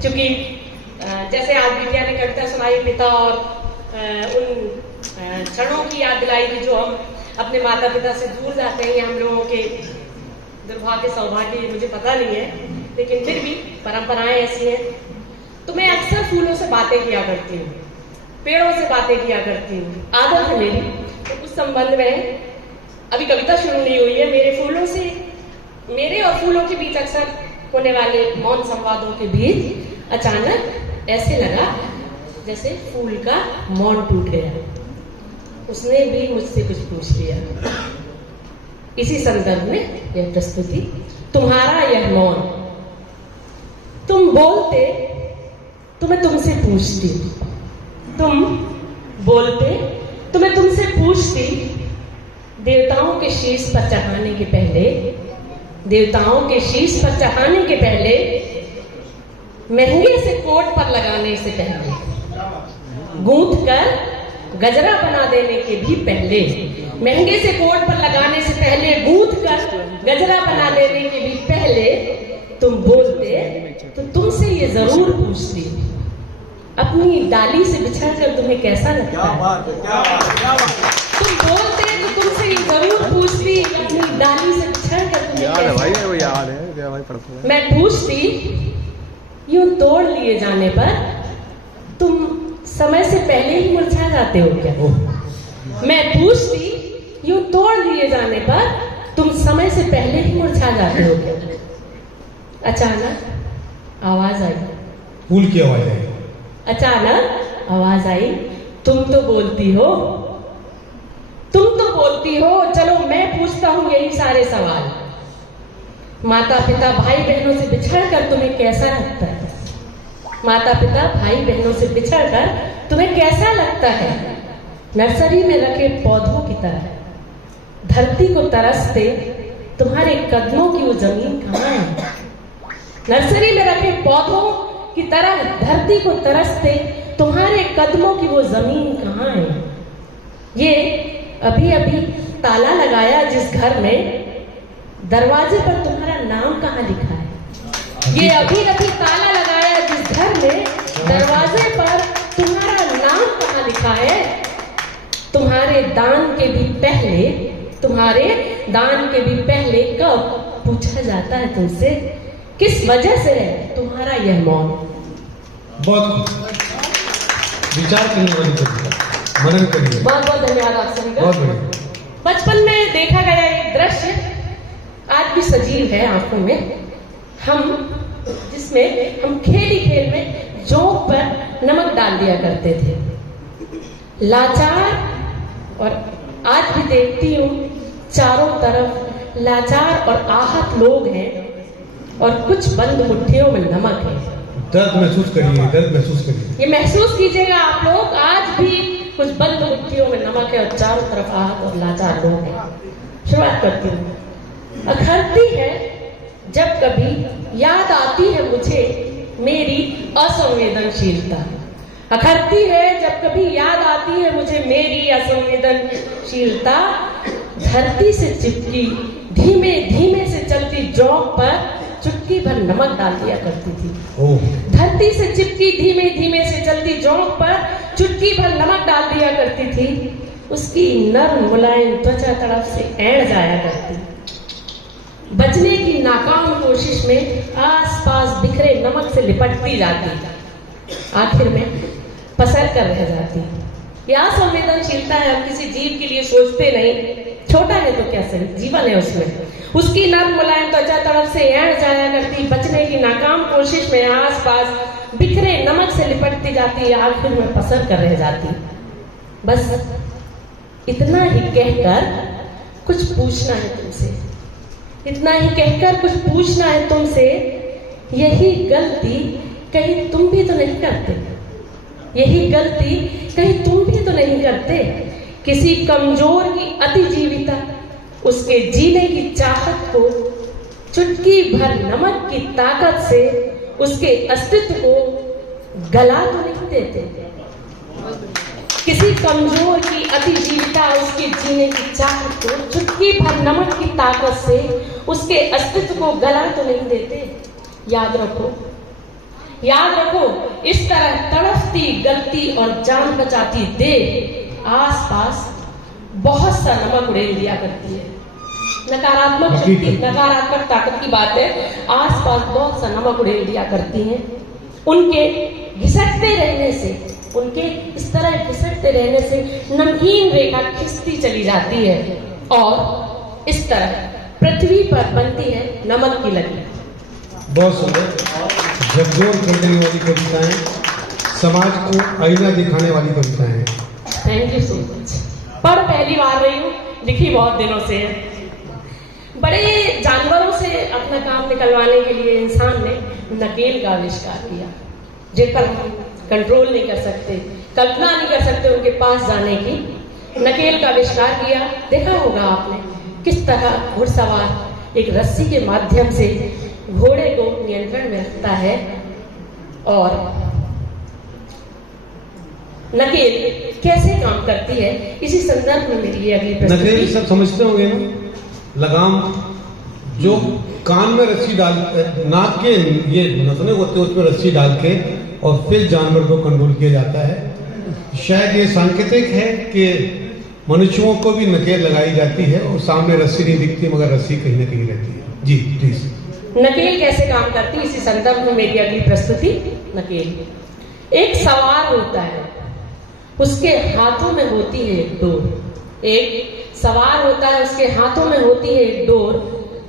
क्योंकि जैसे आज बिटिया ने कविता सुनाई पिता और उन क्षणों की याद दिलाई कि जो हम अपने माता पिता से दूर जाते हैं, हम लोगों के दुर्भाग्य सौभाग्य मुझे पता नहीं है, लेकिन फिर भी परंपराएं ऐसी हैं। तो मैं अक्सर फूलों से बातें किया करती हूँ, पेड़ों से बातें किया करती हूँ, आदत है मेरी। तो उस संबंध में अभी कविता शुरू नहीं हुई है। मेरे और फूलों के बीच अक्सर होने वाले मौन संवादों के बीच अचानक ऐसे लगा जैसे फूल का मौन टूट गया, उसने भी मुझसे कुछ पूछ लिया। इसी संदर्भ में यह प्रस्तुति, तुम्हारा यह मौन। तुम बोलते तो मैं तुमसे पूछती, तुम बोलते तो मैं तुमसे पूछती। देवताओं के शीश पर चढ़ाने के पहले, देवताओं के शीश पर चढ़ाने के पहले, महंगे से कोट पर लगाने से पहले, गूंथ कर गजरा बना देने के भी पहले, महंगे से कोट पर लगाने से पहले, गूंथ कर गजरा बना देने के भी पहले तुम बोलते तो तुमसे ये जरूर पूछती, अपनी डाली से बिछड़कर तुम्हें कैसा लगता है। तुम बोलते तो तुमसे ये जरूर पूछती, अपनी डाली से बिछड़कर तुम्हें कैसा लगता है। मैं पूछती, यूं तोड़ लिए जाने पर तुम समय से पहले ही मुरझा जाते हो क्या? मैं पूछती, यूं तोड़ लिए जाने पर तुम समय से पहले ही मुरझा जाते हो क्या? अचानक आवाज आई, फूल की आवाज आई। अचानक आवाज आई, तुम तो बोलती हो, तुम तो बोलती हो। चलो मैं पूछता हूं यही सारे सवाल। माता पिता भाई बहनों से बिछड़कर तुम्हें कैसा लगता है? माता पिता भाई बहनों से बिछड़कर तुम्हें कैसा लगता है? नर्सरी में रखे पौधों की तरह धरती को तरसते तुम्हारे कदमों की वो जमीन कहाँ है? नर्सरी में रखे पौधों की तरह धरती को तरसते तुम्हारे कदमों की वो जमीन कहाँ है? ये अभी अभी ताला लगाया जिस घर में, दरवाजे पर तुम्हारा नाम कहाँ लिखा है? ये अभी अभी ताला लगाया जिस घर में, दरवाजे पर तुम्हारा नाम कहाँ लिखा है? तुम्हारे दान के भी पहले, तुम्हारे दान के भी पहले कब पूछा जाता है तुमसे, किस वजह से है तुम्हारा यह मौन? बहुत विचार करने वाली कविता, मनन करिए। बहुत बहुत धन्यवाद आप सभी का। बहुत बढ़िया। बचपन में देखा गया एक दृश्य आज भी सजीव है आंखों में, जिसमें हम खेल में जोंक पर नमक डाल दिया करते थे। लाचार, और आज भी देखती हूँ चारों तरफ लाचार और आहत लोग हैं और कुछ बंद मुट्ठियों में नमक है। दर्द महसूस करिए, दर्द महसूस करिए। ये महसूस कीजिएगा आप लोग, आज भी कुछ बंद मुट्ठियों में नमक है और चारों तरफ आहत और लाचार लोग हैं। शुरुआत करती हूँ। अखरती है जब कभी याद आती है मुझे मेरी असंवेदनशीलता। अखरती है जब कभी याद आती है मुझे मेरी असंवेदनशीलता। धरती से चिपकी धीमे धीमे से चलती जौंक पर चुटकी भर नमक डाल दिया करती थी। धरती से चिपकी धीमे धीमे से चलती जौंक पर चुटकी भर नमक डाल दिया करती थी। उसकी नर्म मुलायम त्वचा तड़प से ऐड़ जाया करती। बचने की नाकाम कोशिश में आसपास बिखरे नमक से लिपटती जाती, आखिर में पसर कर रह जाती। यह संवेदनशीलता है, हम किसी जीव के लिए सोचते नहीं, छोटा है तो क्या सही, जीवन है उसमें। उसकी नर्म मुलायम त्वचा तड़प से ऐड़ जाया करती, बचने की नाकाम कोशिश में आसपास बिखरे नमक से लिपटती जाती, आखिर में पसर कर रह जाती। बस इतना ही कहकर कुछ पूछना है तुमसे, इतना ही कहकर कुछ पूछना है तुमसे। यही गलती कहीं तुम भी तो नहीं करते? यही गलती कहीं तुम भी तो नहीं करते? किसी कमजोर की अतिजीविता, उसके जीने की चाहत को चुटकी भर नमक की ताकत से उसके अस्तित्व को गला तो नहीं देते? किसी कमजोर की अतिजीविता, उसके जीने की चाहत को चुटकी भर नमक की ताकत से उसके अस्तित्व को गला तो नहीं देते? याद रखो, याद रखो, इस तरह तड़पती, गलती और जान बचाती देह आसपास बहुत सा नमक उड़ेल दिया करती है। नकारात्मक शक्ति, नकारात्मक ताकत की बात है, आसपास बहुत सा नमक उड़ेल दिया करती हैं। उनके घिसटते रहने से, उनके इस तरह घिसटते रहने से नमकीन रेखा खिंचती चली जाती है और इस तरह पृथ्वी पर बनती है नमक की लकीर। बहुत सुंदर, झकझोर कर देने वाली कविताएं, समाज को आईना दिखाने वाली कविताएं। Thank you so much. पढ़ पहली बार रही हूँ, लिखी बहुत दिनों से है। बड़े जानवरों से अपना काम निकलवाने के लिए इंसान ने नकेल का आविष्कार किया, जिन पर हम कंट्रोल नहीं कर सकते, कल्पना नहीं कर सकते उनके पास जाने की। नकेल का आविष्कार किया। देखा होगा आपने किस तरह घुड़सवार एक रस्सी के माध्यम से घोड़े को नियंत्रण में रखता है और नकेल कैसे काम करती है, इसी संदर्भ में मेरी ये अगली प्रस्तुति। नकेल सब समझते होंगे ना, लगाम जो कान में रस्सी डाल, नाक के ये नथने होते हैं उसमें रस्सी डाल के और फिर जानवर को कंट्रोल किया जाता है। शायद ये सांकेतिक है कि मनुष्यों को भी नकेल लगाई जाती है और सामने रस्सी नहीं दिखती मगर रस्सी कहीं ना कहीं रहती है। जी प्लीज। नकेल कैसे काम करती है, इसी संदर्भ में मेरी अगली प्रस्तुति। नकेल एक सवार होता है, उसके हाथों में होती है एक डोर। एक सवार होता है, उसके हाथों में होती है एक डोर,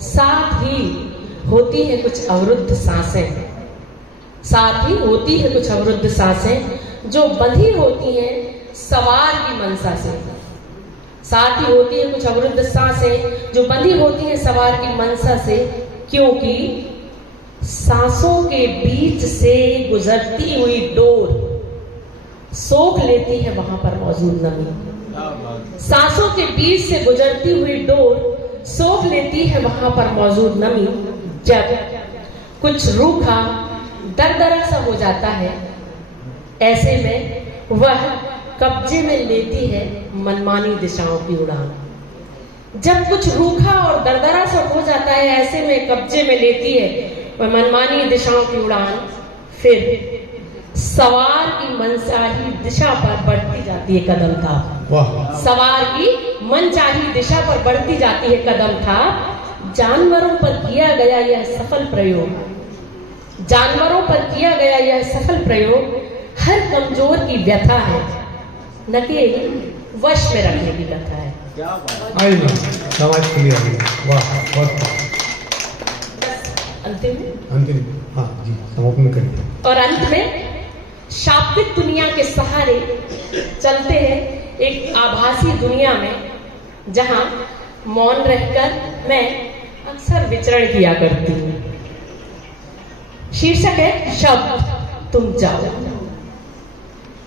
साथ ही होती है कुछ अवरुद्ध सांसें, साथ ही होती है कुछ अवरुद्ध सांसें जो बंधी होती हैं सवार की मनसा से। साथ ही होती है कुछ अवरुद्ध सांसें जो बंधी होती हैं सवार की मनसा से, क्योंकि सांसों के बीच से गुजरती हुई डोर सोख लेती है वहां पर मौजूद नमी। सांसों के बीच से गुजरती हुई डोर सोख लेती है वहां पर मौजूद नमी। जब कुछ रूखा दरदरा सा हो जाता है, ऐसे में वह कब्जे में लेती है मनमानी दिशाओं की उड़ान। जब कुछ रूखा और दरदरा सा हो जाता है, ऐसे में कब्जे में लेती है वह मनमानी दिशाओं की उड़ान। फिर सवार की मनचाही दिशा पर बढ़ती जाती है कदम था। सवार की मनचाही दिशा पर बढ़ती जाती है कदम था। जानवरों पर किया गया यह सफल प्रयोग, जानवरों पर किया गया यह सफल प्रयोग हर कमजोर की व्यथा है, नकेल वश में रखने की कथा है। समाज के लिए वाह, अंतिम हाँ जी, समापन करिए। और अंत में शाब्दिक दुनिया के सहारे चलते हैं एक आभासी दुनिया में, जहां मौन रहकर मैं अक्सर विचरण किया करती हूँ। शीर्षक है शब्द तुम जाओ।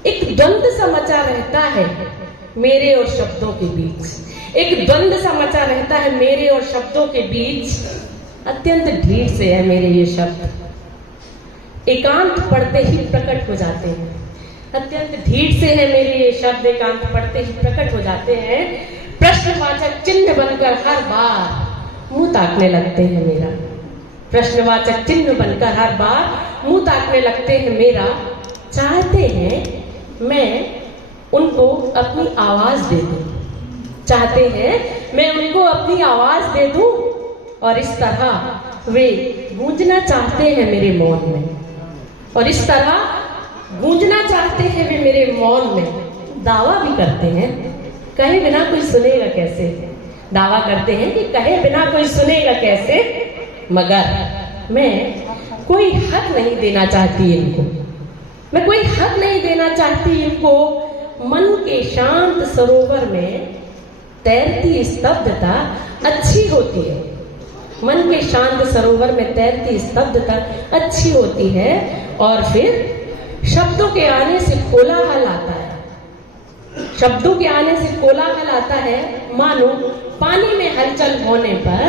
एक द्वंद्व सा मचा रहता है मेरे और शब्दों के बीच, एक द्वंद्व सा मचा रहता है मेरे और शब्दों के बीच। अत्यंत ढीठ से है मेरे ये शब्द, एकांत पढ़ते ही प्रकट हो जाते हैं। अत्यंत ढीठ से है मेरे ये शब्द, एकांत पढ़ते ही प्रकट हो जाते हैं। प्रश्नवाचक चिन्ह बनकर हर बार मुंह ताकने लगते हैं मेरा, प्रश्नवाचक चिन्ह बनकर हर बार मुंह ताकने लगते हैं मेरा। चाहते हैं मैं उनको अपनी आवाज दे दूं, चाहते हैं मैं उनको अपनी आवाज दे दूं, और इस तरह वे गूंजना चाहते हैं मेरे मौन में, और इस तरह गूंजना चाहते हैं वे मेरे मौन में। दावा भी करते हैं कहे बिना कोई सुनेगा कैसे, दावा करते हैं कि कहे बिना कोई सुनेगा कैसे, मगर मैं कोई हक नहीं देना चाहती इनको, मैं कोई हक नहीं देना चाहती इनको। मन के शांत सरोवर में तैरती स्तब्धता अच्छी होती है, मन के शांत सरोवर में तैरती स्तब्धता अच्छी होती है। और फिर शब्दों के आने से कोलाहल आता है, शब्दों के आने से कोलाहल आता है, मानो पानी में हलचल होने पर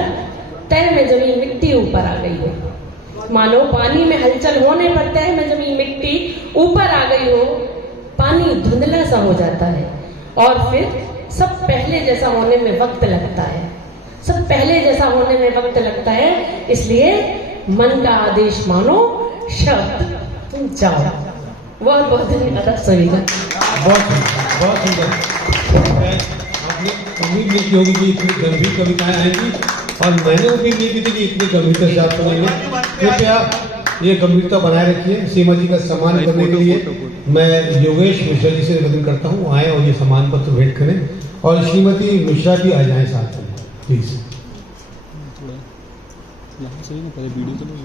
तह में जमी मिट्टी ऊपर आ गई हो, मानो पानी में हलचल होने पर तह में जमी मिट्टी ऊपर आ गई हो। पानी धुंधला सा हो जाता है और फिर सब पहले जैसा होने में वक्त लगता है, सब पहले जैसा होने में वक्त लगता है। इसलिए मन का आदेश मानो, शब्द जाओ। बहुत बहुत धन्यवाद सभी का। बहुत सुंदर, बहुत सुंदर। आपने उम्मीद नहीं की होगी कि इतनी गंभीर कविताएं आएंगी, और मैंने उम्मीद नहीं की थी कि इतनी गंभीरता से आप सुनेंगे। कृपया ये गंभीरता बनाए रखिए। सीमा जी का सम्मान करने के लिए मैं योगेश मिश्रा जी से निवेदन करता हूँ, आए और ये सम्मान पत्र भेंट करें, और श्रीमती मिश्रा जी आ जाएं साथ में प्लीज। यहाँ से ही ना पहले वीडियो तो नहीं